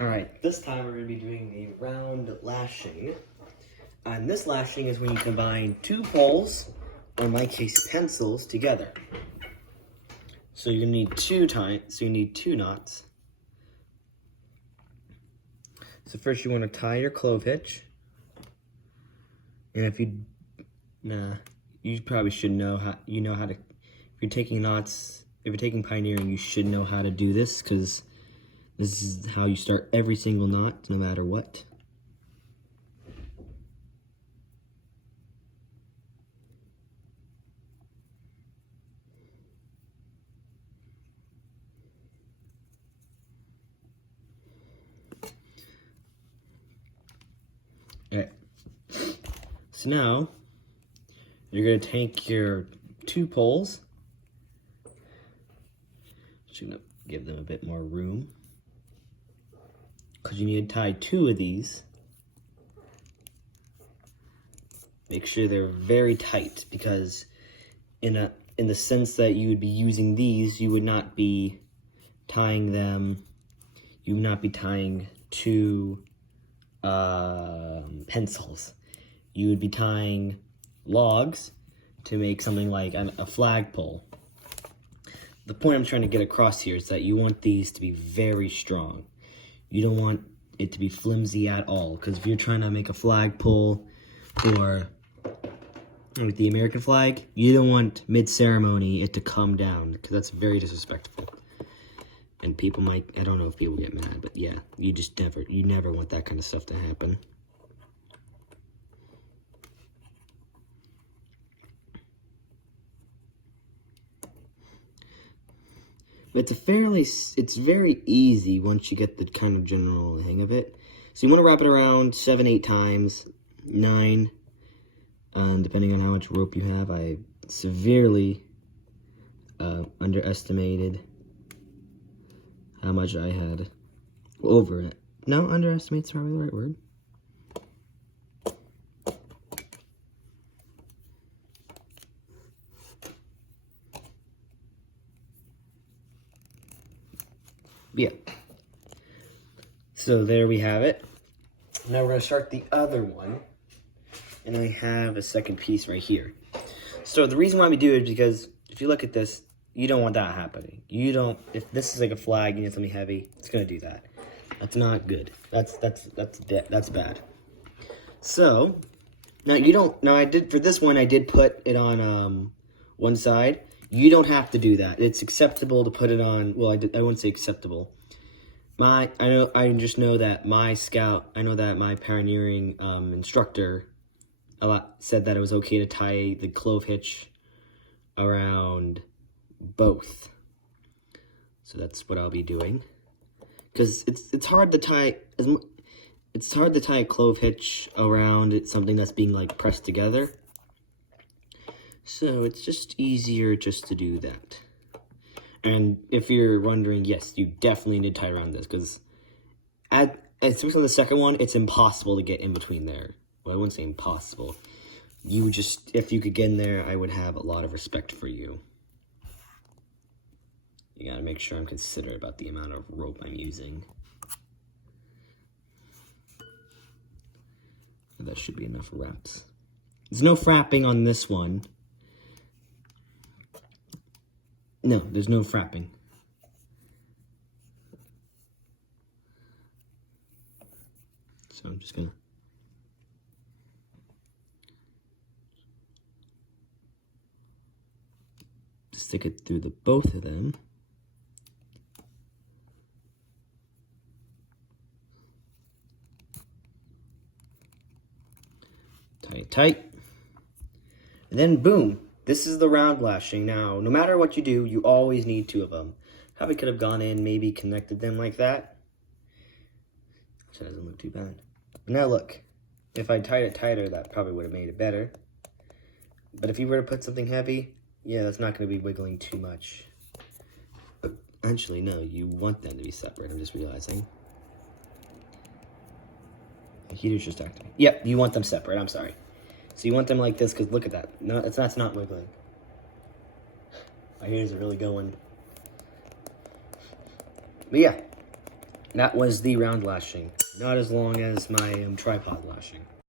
Alright, this time we're going to be doing a round lashing. And this lashing is when you combine two poles, or in my case pencils, together. So you're going to need two knots. So first you want to tie your clove hitch. And if you probably should know how, if you're taking knots, if you're taking pioneering, you should know how to do this, because this is how you start every single knot, no matter what. Alright, so now you're going to take your two poles, just going to give them a bit more room, because you need to tie two of these. Make sure they're very tight, because in the sense that you would be using these, you would not be tying them, you would not be tying two pencils. You would be tying logs to make something like a flagpole. The point I'm trying to get across here is that you want these to be very strong. You don't want it to be flimsy at all, because if you're trying to make a flagpole or with the American flag, you don't want mid-ceremony it to come down, because that's very disrespectful. And people might, I don't know if people get mad, but yeah, you never want that kind of stuff to happen. But it's very easy once you get the kind of general hang of it. So you want to wrap it around 7, 8 times, 9, depending on how much rope you have. I severely underestimated how much I had over it. No, underestimate's probably the right word. Yeah. So there we have it. Now we're going to start the other one. And I have a second piece right here. So the reason why we do it is because if you look at this, you don't want that happening. If this is like a flag, you need something heavy, it's going to do that. That's not good. That's bad. So, for this one, I did put it on one side. You don't have to do that. It's acceptable to put it on, well, I wouldn't say acceptable. I just know that my pioneering instructor said that it was okay to tie the clove hitch around both. So that's what I'll be doing. Because it's hard to tie a clove hitch around something that's being like pressed together. So it's just easier just to do that. And if you're wondering, yes, you definitely need to tie around this, because especially on the second one, it's impossible to get in between there. Well, I wouldn't say impossible. If you could get in there, I would have a lot of respect for you. You gotta make sure I'm considerate about the amount of rope I'm using. That should be enough reps. There's no frapping on this one. No, there's no frapping. So I'm just gonna stick it through both of them. Tie it tight. And then boom. This is the round lashing. Now, no matter what you do, you always need two of them. Probably could have gone in, maybe connected them like that. Which doesn't look too bad. But now look, if I tied it tighter, that probably would have made it better. But if you were to put something heavy, yeah, that's not going to be wiggling too much. But actually, no, you want them to be separate, I'm just realizing. The heater's just acting. Yep, you want them separate, I'm sorry. So you want them like this, because look at that. No, that's not wiggling. My ears are really going. But yeah, That was the round lashing. Not as long as my tripod lashing.